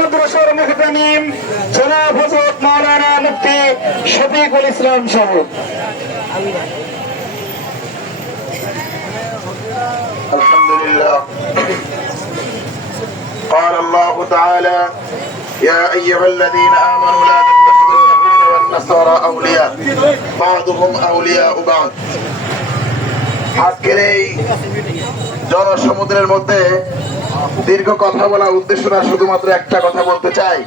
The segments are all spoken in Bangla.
মাদ্রাসার মুহতামিম জনাব হযরত মাওলানা মুফতি শফিকুল ইসলাম সাহেব। আলহামদুলিল্লাহ। قال الله تعالى يا أيها الذين آمنوا لا تتخذوا اليهود والنصارى أولياء بعضهم أولياء بعض। আজকের এই জনসমুদ্রের মধ্যে দীর্ঘ কথা বলা উদ্দেশ্য না, শুধুমাত্র একটা কথা বলতে চাই।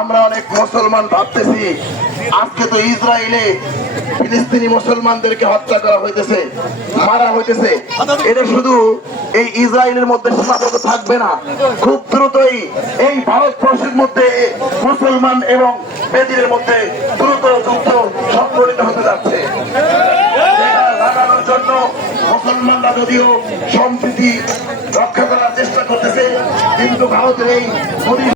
আমরা অনেক মুসলমান ভাবতেছি আজকে তো ইসরায়েলে ফিলিস্তিনি মুসলমানদেরকে হত্যা করা হইতেছে, মারা হইতেছে। এটা শুধু এই ইসরায়েলের মধ্যে সীমাবদ্ধ থাকবে না, খুব দ্রুতই এই ভারতবর্ষের মধ্যে মুসলমান এবং বেদিনের মধ্যে দ্রুত যুদ্ধ সংঘটিত হতে যাচ্ছে। লাগানোর জন্য মুসলমানরা যদিও সম্প্রীতি রক্ষা করার চেষ্টা করতেছে, কিন্তু ভারতের এই